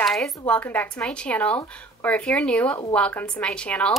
guys, welcome back to my channel, or if you're new, welcome to my channel.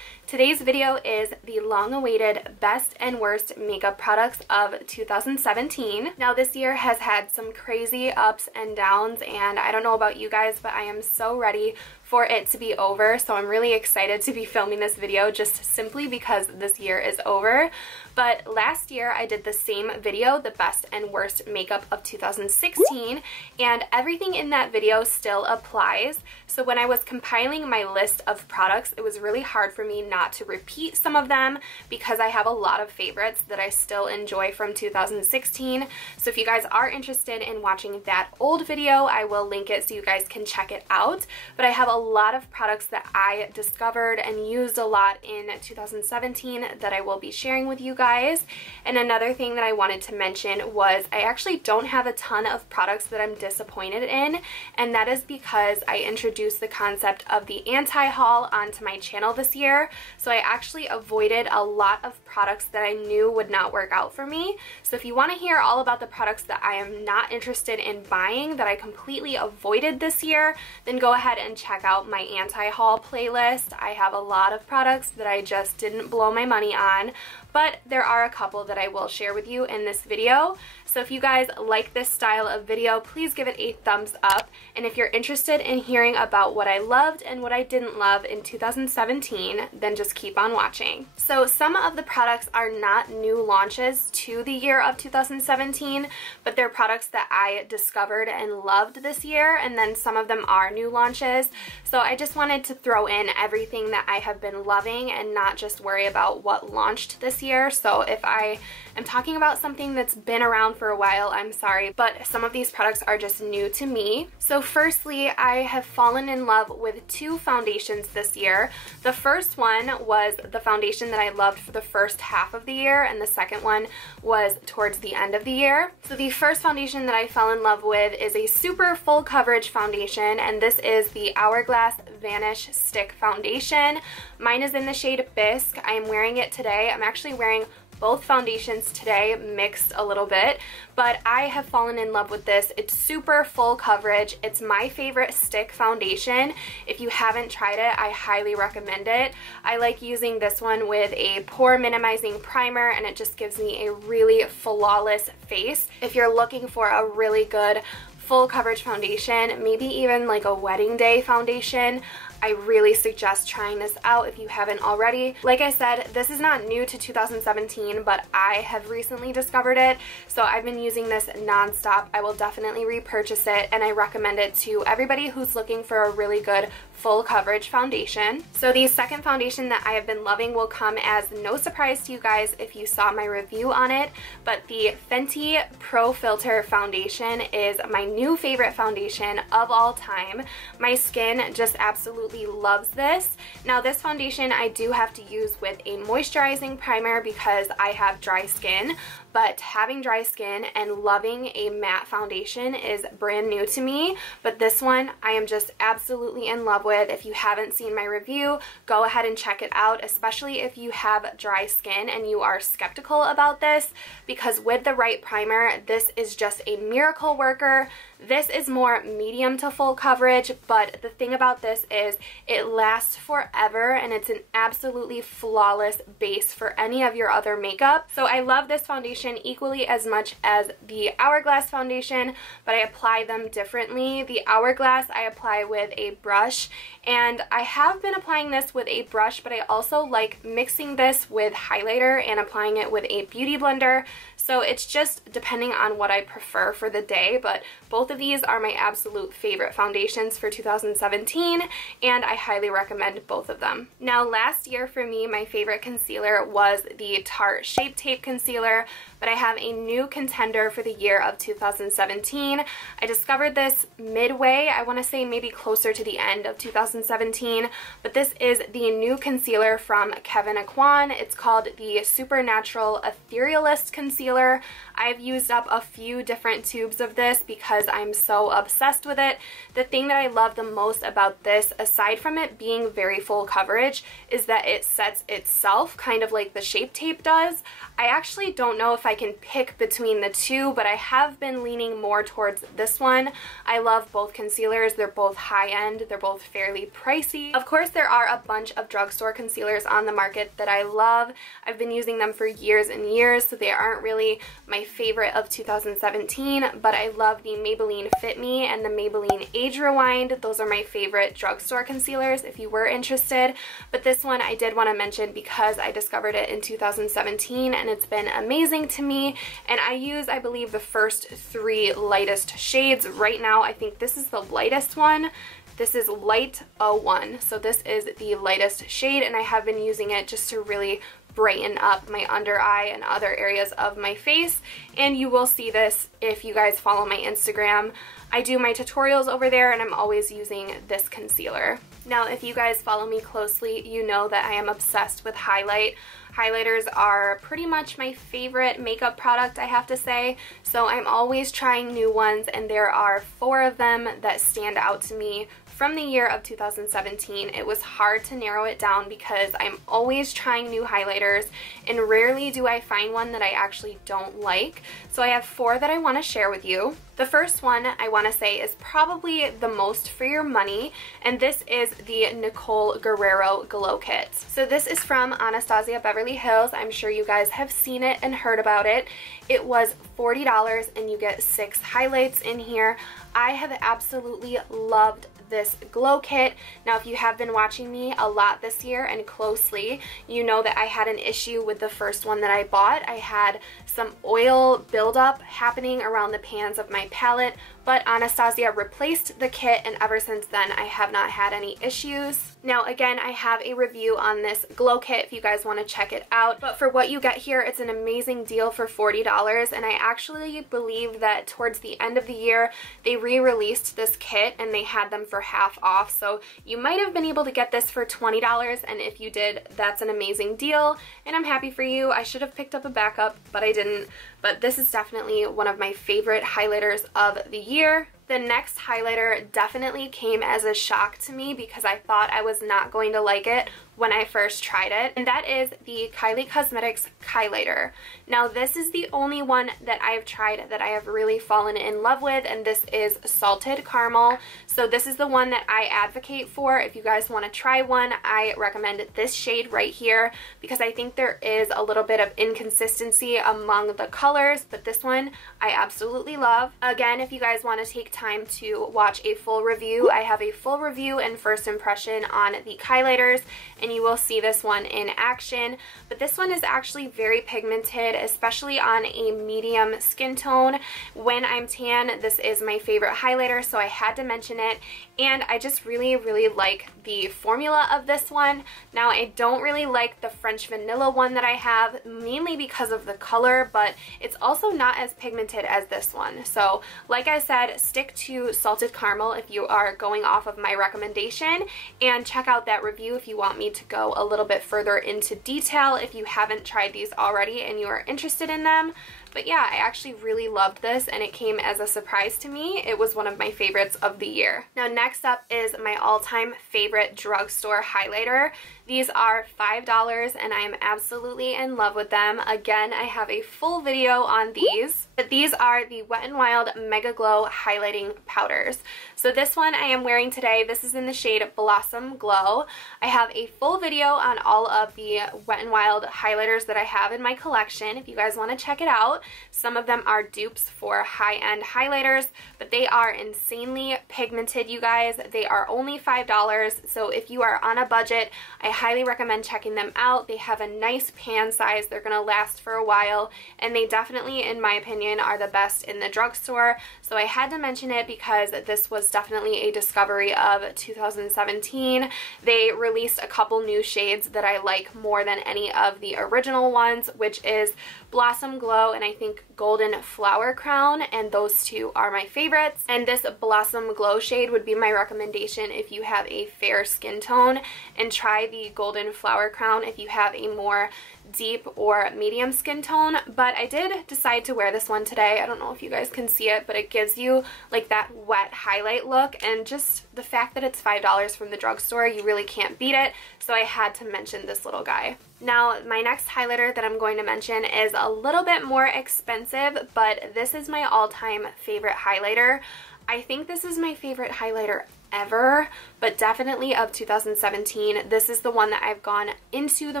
Today's video is the long-awaited best and worst makeup products of 2017. Now this year has had some crazy ups and downs, and I don't know about you guys, but I am so ready for it to be over. So I'm really excited to be filming this video just simply because this year is over. But last year I did the same video, the best and worst makeup of 2016, and everything in that video still applies. So when I was compiling my list of products, it was really hard for me not to repeat some of them because I have a lot of favorites that I still enjoy from 2016. So if you guys are interested in watching that old video, I will link it so you guys can check it out. But I have a lot of products that I discovered and used a lot in 2017 that I will be sharing with you guys. And another thing that I wanted to mention was I actually don't have a ton of products that I'm disappointed in, and that is because I introduced the concept of the anti-haul onto my channel this year. So I actually avoided a lot of products that I knew would not work out for me. So if you want to hear all about the products that I am not interested in buying that I completely avoided this year, then go ahead and check out my anti-haul playlist. I have a lot of products that I just didn't blow my money on, but there are a couple that I will share with you in this video. So if you guys like this style of video, please give it a thumbs up. And if you're interested in hearing about what I loved and what I didn't love in 2017, then just keep on watching. So some of the products are not new launches to the year of 2017, but they're products that I discovered and loved this year, and then some of them are new launches. So I just wanted to throw in everything that I have been loving and not just worry about what launched this year. So if I am talking about something that's been around for a while, I'm sorry, but some of these products are just new to me. So firstly, I have fallen in love with two foundations this year. The first one was the foundation that I loved for the first half of the year, and the second one was towards the end of the year. So the first foundation that I fell in love with is a super full coverage foundation, and this is the Hourglass Vanish Stick Foundation. Mine is in the shade Bisque. I am wearing it today. I'm actually wearing both foundations today, mixed a little bit, but I have fallen in love with this. It's super full coverage. It's my favorite stick foundation. If you haven't tried it, I highly recommend it. I like using this one with a pore minimizing primer, and it just gives me a really flawless face. If you're looking for a really good full coverage foundation, maybe even like a wedding day foundation, I really suggest trying this out if you haven't already. Like I said, this is not new to 2017, but I have recently discovered it, so I've been using this nonstop. I will definitely repurchase it, and I recommend it to everybody who's looking for a really good full coverage foundation. So the second foundation that I have been loving will come as no surprise to you guys if you saw my review on it, but the Fenty Pro Filter foundation is my new favorite foundation of all time. My skin just absolutely loves this. Now this foundation I do have to use with a moisturizing primer because I have dry skin, but having dry skin and loving a matte foundation is brand new to me. But this one I am just absolutely in love with. If you haven't seen my review, go ahead and check it out, especially if you have dry skin and you are skeptical about this, because with the right primer, this is just a miracle worker. This is more medium to full coverage, but the thing about this is it lasts forever, and it's an absolutely flawless base for any of your other makeup. So I love this foundation equally as much as the Hourglass foundation, but I apply them differently. The Hourglass I apply with a brush, and I have been applying this with a brush, but I also like mixing this with highlighter and applying it with a beauty blender. So it's just depending on what I prefer for the day, but both of these are my absolute favorite foundations for 2017, and I highly recommend both of them. Now last year for me, my favorite concealer was the Tarte Shape Tape Concealer, but I have a new contender for the year of 2017. I discovered this midway, I want to say maybe closer to the end of 2017, but this is the new concealer from Kevyn Aucoin. It's called the Supernatural Etherealist Concealer. concealer. I've used up a few different tubes of this because I'm so obsessed with it. The thing that I love the most about this, aside from it being very full coverage, is that it sets itself, kind of like the Shape Tape does. I actually don't know if I can pick between the two, but I have been leaning more towards this one. I love both concealers. They're both high-end. They're both fairly pricey. Of course, there are a bunch of drugstore concealers on the market that I love. I've been using them for years and years, so they aren't really my favorite of 2017, but I love the Maybelline Fit Me and the Maybelline Age Rewind. Those are my favorite drugstore concealers if you were interested. But this one I did want to mention because I discovered it in 2017 and it's been amazing to me. And I use, I believe, the first three lightest shades. Right now, I think this is the lightest one. This is Light 01, so this is the lightest shade, and I have been using it just to really brighten up my under eye and other areas of my face. And you will see this if you guys follow my Instagram. I do my tutorials over there and I'm always using this concealer. Now, if you guys follow me closely, you know that I am obsessed with highlight. Highlighters are pretty much my favorite makeup product, I have to say, so I'm always trying new ones, and there are 4 of them that stand out to me from the year of 2017. It was hard to narrow it down because I'm always trying new highlighters, and rarely do I find one that I actually don't like. So I have 4 that I want to share with you. The first one I want to say is probably the most for your money, and this is the Nicole Guerrero Glow Kit. So this is from Anastasia Beverly Hills. I'm sure you guys have seen it and heard about it. It was $40 and you get 6 highlights in here. I have absolutely loved this glow kit. Now, if you have been watching me a lot this year and closely, you know that I had an issue with the first one that I bought. I had some oil buildup happening around the pans of my palette, but Anastasia replaced the kit, and ever since then I have not had any issues. Now, again, I have a review on this glow kit if you guys want to check it out, but for what you get here, it's an amazing deal for $40, and I actually believe that towards the end of the year they re-released this kit and they had them for half off, so you might have been able to get this for $20, and if you did, that's an amazing deal, and I'm happy for you. I should have picked up a backup, but I didn't. But this is definitely one of my favorite highlighters of the year. The next highlighter definitely came as a shock to me because I thought I was not going to like it when I first tried it, and that is the Kylie Cosmetics Kylighter. Now, this is the only one that I've tried that I have really fallen in love with, and this is Salted Caramel. So this is the one that I advocate for. If you guys want to try one, I recommend this shade right here because I think there is a little bit of inconsistency among the colors, but this one I absolutely love. Again, if you guys want to take time to watch a full review, I have a full review and first impression on the Kylighters, and you will see this one in action. But this one is actually very pigmented, especially on a medium skin tone. When I'm tan, this is my favorite highlighter, so I had to mention it. And I just really, really like the formula of this one. Now, I don't really like the French Vanilla one that I have, mainly because of the color, but it's also not as pigmented as this one. So, like I said, stick to Salted Caramel if you are going off of my recommendation, and check out that review if you want me to go a little bit further into detail if you haven't tried these already and you are interested in them. But yeah, I actually really loved this, and it came as a surprise to me. It was one of my favorites of the year. Now, next up is my all-time favorite drugstore highlighter. These are $5 and I am absolutely in love with them. Again, I have a full video on these, but these are the Wet n Wild Mega Glow Highlighting Powders. So this one I am wearing today. This is in the shade Blossom Glow. I have a full video on all of the Wet n Wild highlighters that I have in my collection if you guys want to check it out. Some of them are dupes for high-end highlighters, but they are insanely pigmented, you guys. They are only $5, so if you are on a budget, I highly recommend checking them out. They have a nice pan size. They're going to last for a while, and they definitely, in my opinion, are the best in the drugstore. So I had to mention it because this was definitely a discovery of 2017. They released a couple new shades that I like more than any of the original ones, which is Blossom Glow and I think Golden Flower Crown, and those two are my favorites. And this Blossom Glow shade would be my recommendation if you have a fair skin tone, and try the Golden Flower Crown if you have a more deep or medium skin tone, but I did decide to wear this one today. I don't know if you guys can see it, but it gives you like that wet highlight look, and just the fact that it's $5 from the drugstore, you really can't beat it, so I had to mention this little guy. Now, my next highlighter that I'm going to mention is a little bit more expensive, but this is my all-time favorite highlighter. I think this is my favorite highlighter ever, but definitely of 2017. This is the one that I've gone into the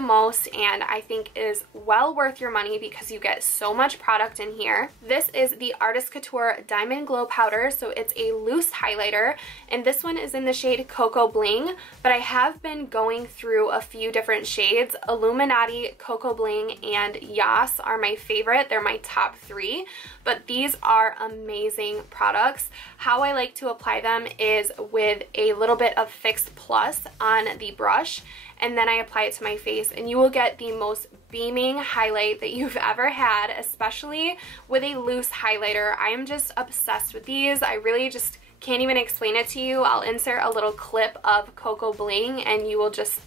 most, and I think is well worth your money because you get so much product in here. This is the Artist Couture Diamond Glow Powder, so it's a loose highlighter, and this one is in the shade Cocoa Bling, but I have been going through a few different shades. Illuminati, Cocoa Bling, and Yas are my favorite. They're my top 3, but these are amazing products. How I like to apply them is with a little bit of Fix Plus on the brush, and then I apply it to my face, and you will get the most beaming highlight that you've ever had, especially with a loose highlighter. I am just obsessed with these. I really just can't even explain it to you. I'll insert a little clip of Cocoa Bling and you will just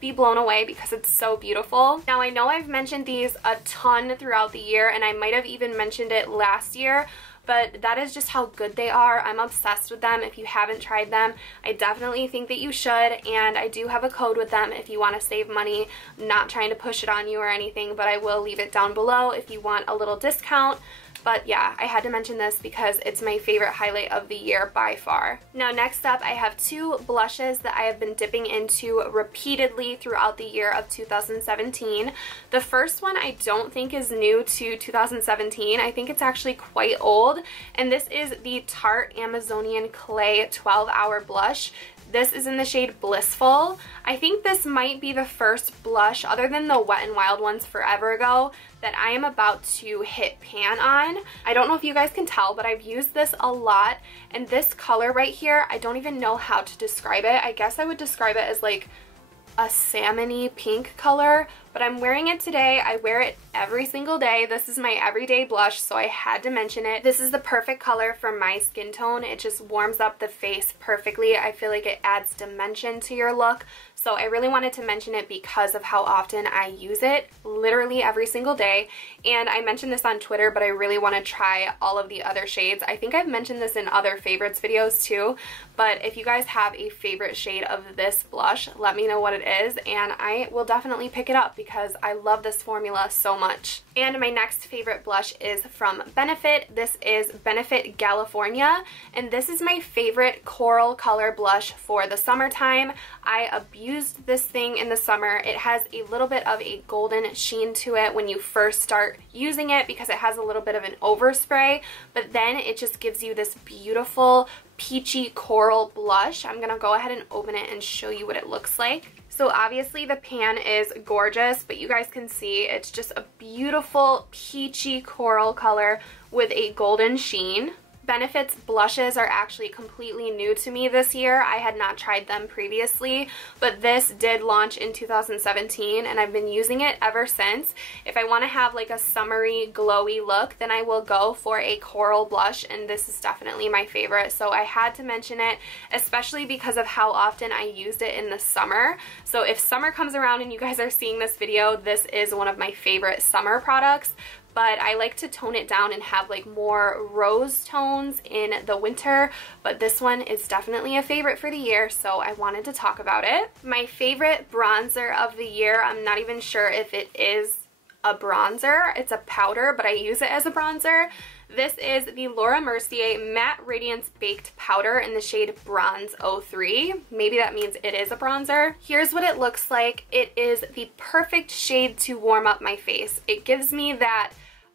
be blown away because it's so beautiful. Now, I know I've mentioned these a ton throughout the year, and I might have even mentioned it last year, but that is just how good they are. I'm obsessed with them. If you haven't tried them, I definitely think that you should, and I do have a code with them if you want to save money. I'm not trying to push it on you or anything, but I will leave it down below if you want a little discount. But yeah, I had to mention this because it's my favorite highlight of the year by far. Now, next up, I have 2 blushes that I have been dipping into repeatedly throughout the year of 2017. The first one I don't think is new to 2017. I think it's actually quite old, and this is the Tarte Amazonian Clay 12-Hour Blush. This is in the shade Blissful. I think this might be the first blush, other than the Wet n Wild ones forever ago, that I am about to hit pan on. I don't know if you guys can tell, but I've used this a lot, and this color right here, I don't even know how to describe it. I guess I would describe it as like a salmon-y pink color, but I'm wearing it today. I wear it every single day. This is my everyday blush, so I had to mention it. This is the perfect color for my skin tone. It just warms up the face perfectly. I feel like it adds dimension to your look, so I really wanted to mention it because of how often I use it, literally every single day. And I mentioned this on Twitter, but I really want to try all of the other shades. I think I've mentioned this in other favorites videos too, but if you guys have a favorite shade of this blush, let me know what it is, and I will definitely pick it up because I love this formula so much. And my next favorite blush is from Benefit. This is Benefit California, and this is my favorite coral color blush for the summertime. I abused this thing in the summer. It has a little bit of a golden sheen to it when you first start using it because it has a little bit of an overspray, but then it just gives you this beautiful peachy coral blush. I'm gonna go ahead and open it and show you what it looks like. So obviously the pan is gorgeous, but you guys can see it's just a beautiful peachy coral color with a golden sheen. Benefit's blushes are actually completely new to me this year. I had not tried them previously, but this did launch in 2017 and I've been using it ever since. If I want to have like a summery glowy look, then I will go for a coral blush, and this is definitely my favorite, so I had to mention it, especially because of how often I used it in the summer. So if summer comes around and you guys are seeing this video, this is one of my favorite summer products. But I like to tone it down and have like more rose tones in the winter, but this one is definitely a favorite for the year, so I wanted to talk about it. My favorite bronzer of the year, I'm not even sure if it is a bronzer. It's a powder, but I use it as a bronzer. This is the Laura Mercier Matte Radiance Baked Powder in the shade Bronze 03. Maybe that means it is a bronzer. Here's what it looks like. It is the perfect shade to warm up my face. It gives me that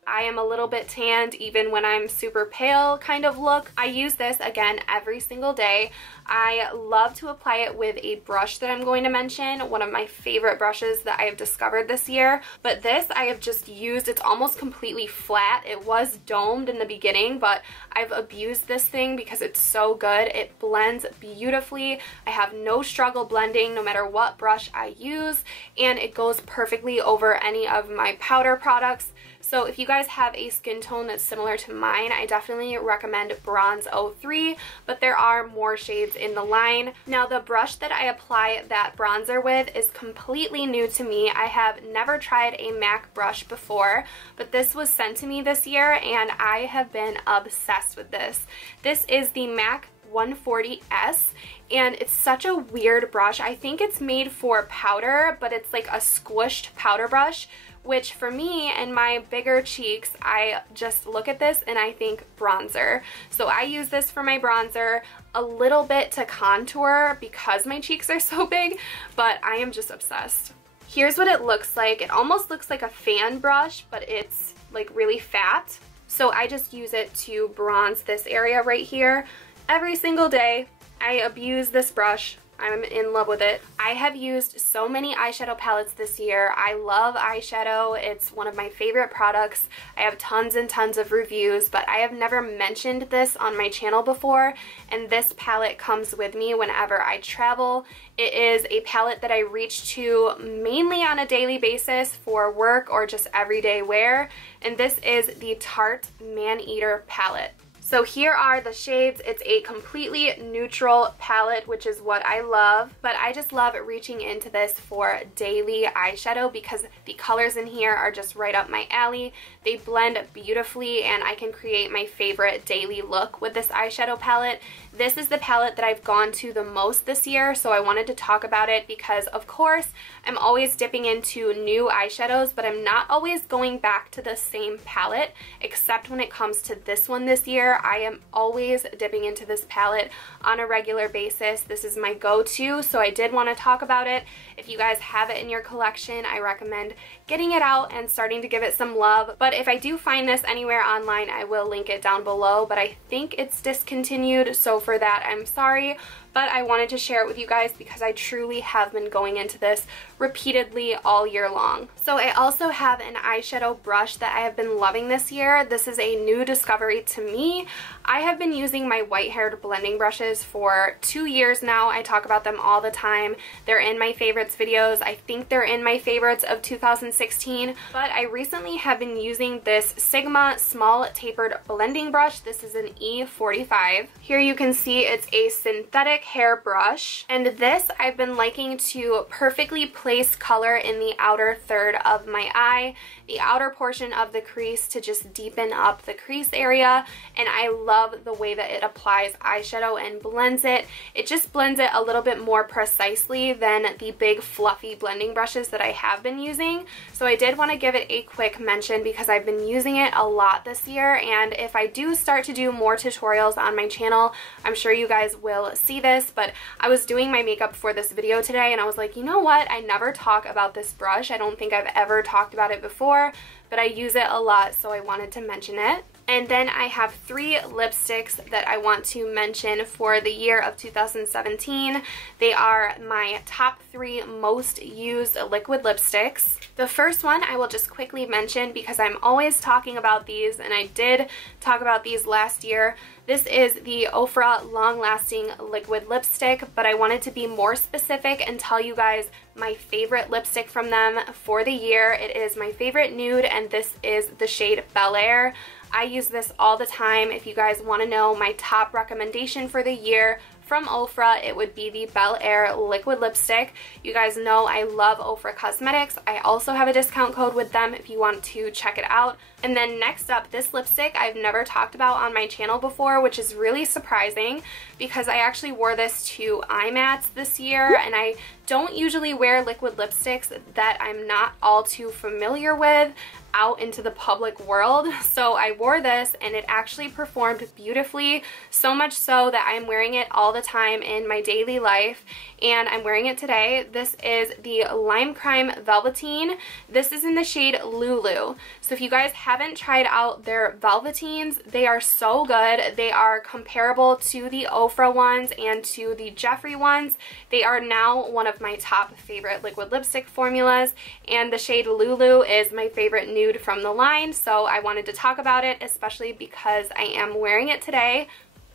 I am a little bit tanned even when I'm super pale kind of look. I use this again every single day. I love to apply it with a brush that I'm going to mention, one of my favorite brushes that I have discovered this year. But this I have just used, it's almost completely flat. It was domed in the beginning, but I've abused this thing because it's so good. It blends beautifully. I have no struggle blending no matter what brush I use, and it goes perfectly over any of my powder products. So if you guys guys have a skin tone that's similar to mine, I definitely recommend Bronze 03, but there are more shades in the line. Now the brush that I apply that bronzer with is completely new to me. I have never tried a MAC brush before, but this was sent to me this year and I have been obsessed with this. This is the MAC 140S, and it's such a weird brush. I think it's made for powder, but it's like a squished powder brush, which for me and my bigger cheeks, I just look at this and I think bronzer. So I use this for my bronzer, a little bit to contour because my cheeks are so big, but I am just obsessed. Here's what it looks like. It almost looks like a fan brush, but it's like really fat. So I just use it to bronze this area right here. Every single day, I abuse this brush. I'm in love with it. I have used so many eyeshadow palettes this year. I love eyeshadow. It's one of my favorite products. I have tons and tons of reviews, but I have never mentioned this on my channel before, and this palette comes with me whenever I travel. It is a palette that I reach to mainly on a daily basis for work or just everyday wear, and this is the Tarte Maneater palette. So here are the shades. It's a completely neutral palette, which is what I love, but I just love reaching into this for daily eyeshadow because the colors in here are just right up my alley. They blend beautifully and I can create my favorite daily look with this eyeshadow palette. This is the palette that I've gone to the most this year, so I wanted to talk about it because, of course, I'm always dipping into new eyeshadows, but I'm not always going back to the same palette, except when it comes to this one this year. I am always dipping into this palette on a regular basis. This is my go-to, so I did want to talk about it. If you guys have it in your collection, I recommend getting it out and starting to give it some love. But if I do find this anywhere online, I will link it down below, but I think it's discontinued, so for that, I'm sorry. But I wanted to share it with you guys because I truly have been going into this repeatedly all year long. So I also have an eyeshadow brush that I have been loving this year. This is a new discovery to me. I have been using my white-haired blending brushes for 2 years now. I talk about them all the time. They're in my favorites videos. I think they're in my favorites of 2016. But I recently have been using this Sigma small tapered blending brush. This is an E45. Here you can see it's a synthetic hair brush, and this I've been liking to perfectly place color in the outer third of my eye, the outer portion of the crease, to just deepen up the crease area, and I love the way that it applies eyeshadow and blends it. It just blends it a little bit more precisely than the big fluffy blending brushes that I have been using. So I did want to give it a quick mention because I've been using it a lot this year, and if I do start to do more tutorials on my channel, I'm sure you guys will see this. But I was doing my makeup for this video today and I was like, you know what, I never talk about this brush. I don't think I've ever talked about it before, but I use it a lot, so I wanted to mention it. And then I have 3 lipsticks that I want to mention for the year of 2017. They are my top 3 most used liquid lipsticks. The first one I will just quickly mention because I'm always talking about these, and I did talk about these last year. This is the Ofra Long Lasting Liquid Lipstick, but I wanted to be more specific and tell you guys my favorite lipstick from them for the year. It is my favorite nude, and this is the shade Bel Air. I use this all the time. If you guys want to know my top recommendation for the year from Ofra, it would be the Bel Air liquid lipstick. You guys know I love Ofra Cosmetics. I also have a discount code with them if you want to check it out. And then next up, this lipstick I've never talked about on my channel before, which is really surprising because I actually wore this to IMATS this year, and I don't usually wear liquid lipsticks that I'm not all too familiar with out into the public world. So I wore this and it actually performed beautifully, so much so that I'm wearing it all the time in my daily life, and I'm wearing it today. This is the Lime Crime Velveteen. This is in the shade Lulu. So if you guys haven't tried out their Velveteens, they are so good. They are comparable to the Ofra ones and to the Jeffree ones. They are now one of my top favorite liquid lipstick formulas, and the shade Lulu is my favorite nude from the line, so I wanted to talk about it, especially because I am wearing it today.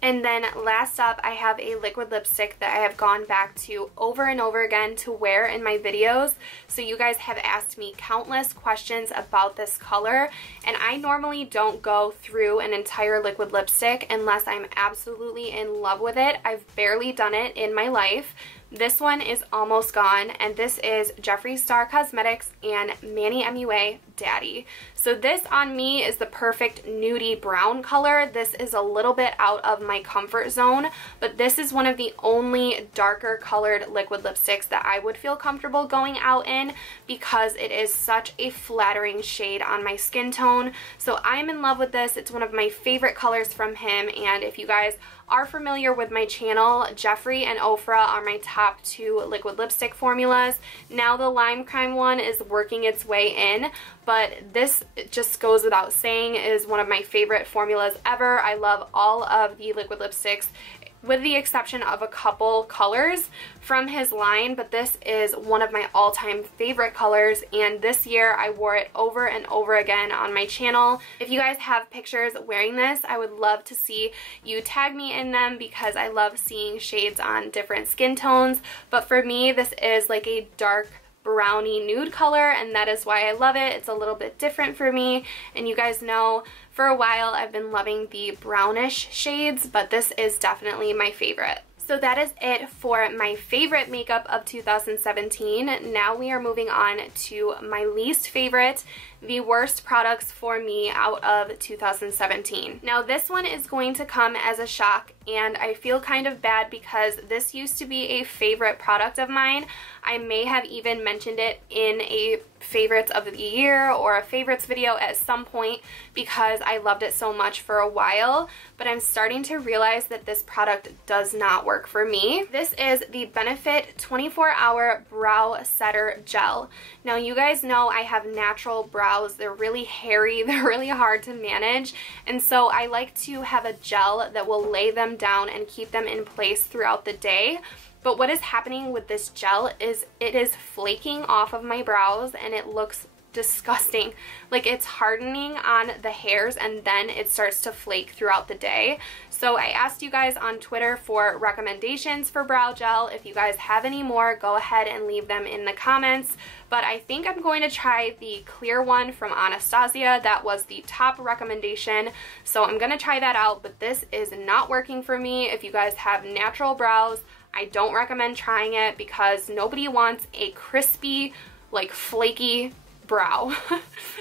And then last up, I have a liquid lipstick that I have gone back to over and over again to wear in my videos. So you guys have asked me countless questions about this color, and I normally don't go through an entire liquid lipstick unless I'm absolutely in love with it. I've barely done it in my life. This one is almost gone, and this is Jeffree Star Cosmetics and Manny MUA Daddy. So this on me is the perfect nudie brown color. This is a little bit out of my comfort zone, but this is one of the only darker colored liquid lipsticks that I would feel comfortable going out in because it is such a flattering shade on my skin tone. So I'm in love with this. It's one of my favorite colors from him, and if you guys are familiar with my channel, Jeffree and Ofra are my top 2 liquid lipstick formulas. Now the Lime Crime one is working its way in, but this, just goes without saying, is one of my favorite formulas ever. I love all of the liquid lipsticks with the exception of a couple colors from his line, but this is one of my all-time favorite colors, and this year I wore it over and over again on my channel. If you guys have pictures wearing this, I would love to see you tag me in them because I love seeing shades on different skin tones, but for me this is like a dark browny nude color, and that is why I love it. It's a little bit different for me, and you guys know for a while I've been loving the brownish shades, but this is definitely my favorite. So that is it for my favorite makeup of 2017. Now we are moving on to my least favorite, the worst products for me out of 2017. Now this one is going to come as a shock, and I feel kind of bad because this used to be a favorite product of mine. I may have even mentioned it in a favorites of the year or a favorites video at some point because I loved it so much for a while, but I'm starting to realize that this product does not work for me. This is the Benefit 24-Hour Brow Setter Gel. Now you guys know I have natural brows. They're really hairy, they're really hard to manage, and so I like to have a gel that will lay them down and keep them in place throughout the day. But what is happening with this gel is it is flaking off of my brows and it looks disgusting. Like, it's hardening on the hairs and then it starts to flake throughout the day. So I asked you guys on Twitter for recommendations for brow gel. If you guys have any more, go ahead and leave them in the comments. But I think I'm going to try the clear one from Anastasia. That was the top recommendation. So I'm going to try that out, but this is not working for me. If you guys have natural brows, I don't recommend trying it because nobody wants a crispy, like flaky brow.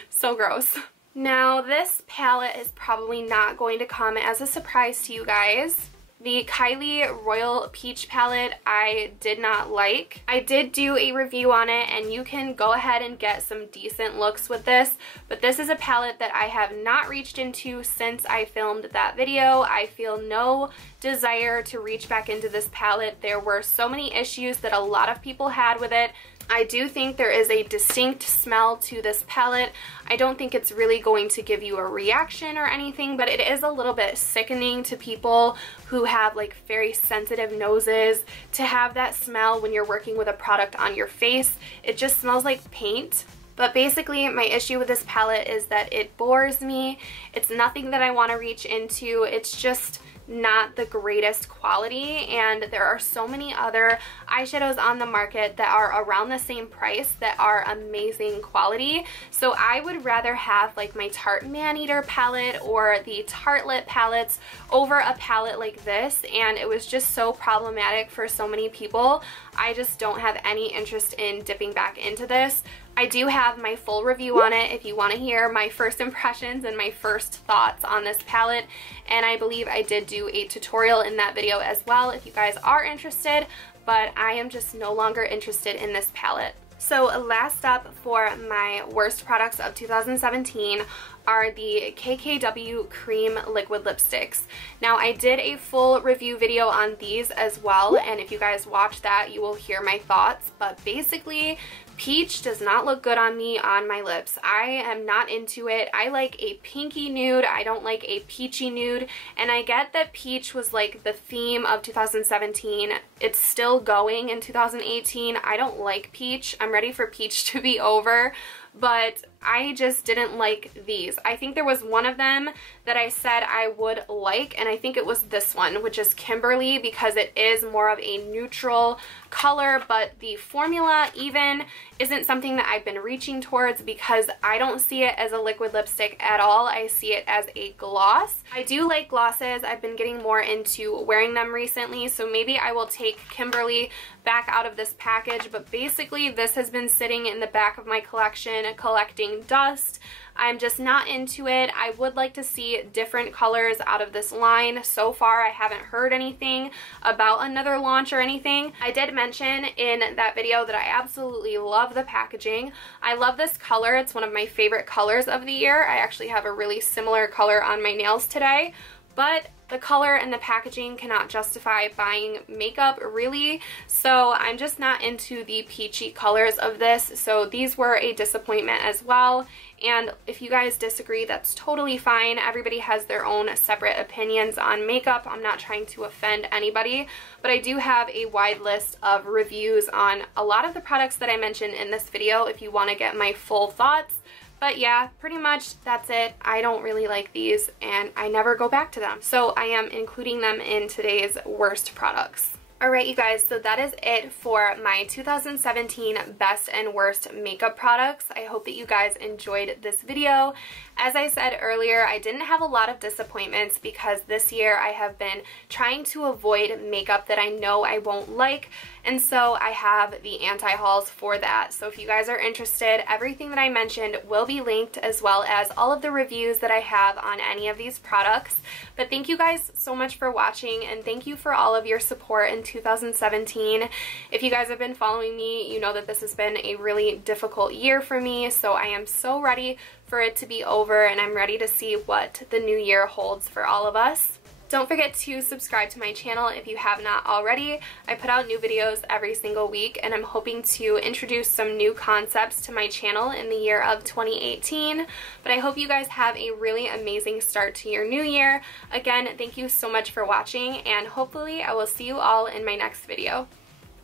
So gross. Now this palette is probably not going to come as a surprise to you guys. The Kylie Royal Peach palette I did not like. I did do a review on it and you can go ahead and get some decent looks with this, but this is a palette that I have not reached into since I filmed that video. I feel no desire to reach back into this palette. There were so many issues that a lot of people had with it. I do think there is a distinct smell to this palette. I don't think it's really going to give you a reaction or anything, but it is a little bit sickening to people who have like very sensitive noses to have that smell when you're working with a product on your face. It just smells like paint. But basically my issue with this palette is that it bores me. It's nothing that I want to reach into. It's just not the greatest quality, and there are so many other eyeshadows on the market that are around the same price that are amazing quality. So I would rather have like my Tarte Maneater palette or the Tartelette palettes over a palette like this, and it was just so problematic for so many people. I just don't have any interest in dipping back into this. I do have my full review on it if you want to hear my first impressions and my first thoughts on this palette, and I believe I did do a tutorial in that video as well if you guys are interested, but I am just no longer interested in this palette. So last up for my worst products of 2017 are the KKW Cream Liquid Lipsticks. Now I did a full review video on these as well, and if you guys watch that you will hear my thoughts, but basically peach does not look good on me on my lips. I am not into it. I like a pinky nude. I don't like a peachy nude, and I get that peach was like the theme of 2017. It's still going in 2018. I don't like peach. I'm ready for peach to be over, but I just didn't like these. I think there was one of them that I said I would like, and I think it was this one, which is Kimberly, because it is more of a neutral color, but the formula even isn't something that I've been reaching towards because I don't see it as a liquid lipstick at all. I see it as a gloss. I do like glosses. I've been getting more into wearing them recently, so maybe I will take Kimberly back out of this package, but basically this has been sitting in the back of my collection collecting dust. I'm just not into it. I would like to see different colors out of this line. So far, I haven't heard anything about another launch or anything. I did mention in that video that I absolutely love the packaging. I love this color. It's one of my favorite colors of the year. I actually have a really similar color on my nails today, but the color and the packaging cannot justify buying makeup, really. So I'm just not into the peachy colors of this. So these were a disappointment as well. And if you guys disagree, that's totally fine. Everybody has their own separate opinions on makeup. I'm not trying to offend anybody, but I do have a wide list of reviews on a lot of the products that I mentioned in this video if you want to get my full thoughts. But yeah, pretty much that's it. I don't really like these and I never go back to them. So I am including them in today's worst products. Alright you guys, so that is it for my 2017 best and worst makeup products. I hope that you guys enjoyed this video. As I said earlier, I didn't have a lot of disappointments because this year I have been trying to avoid makeup that I know I won't like, and so I have the anti-hauls for that. So if you guys are interested, everything that I mentioned will be linked, as well as all of the reviews that I have on any of these products. But thank you guys so much for watching, and thank you for all of your support in 2017. If you guys have been following me, you know that this has been a really difficult year for me, so I am so ready for it to be over, and I'm ready to see what the new year holds for all of us. Don't forget to subscribe to my channel if you have not already. I put out new videos every single week, and I'm hoping to introduce some new concepts to my channel in the year of 2018. But I hope you guys have a really amazing start to your new year. Again, thank you so much for watching, and hopefully I will see you all in my next video.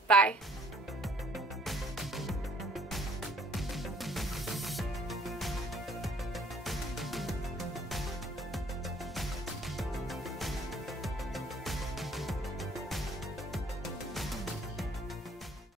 Bye.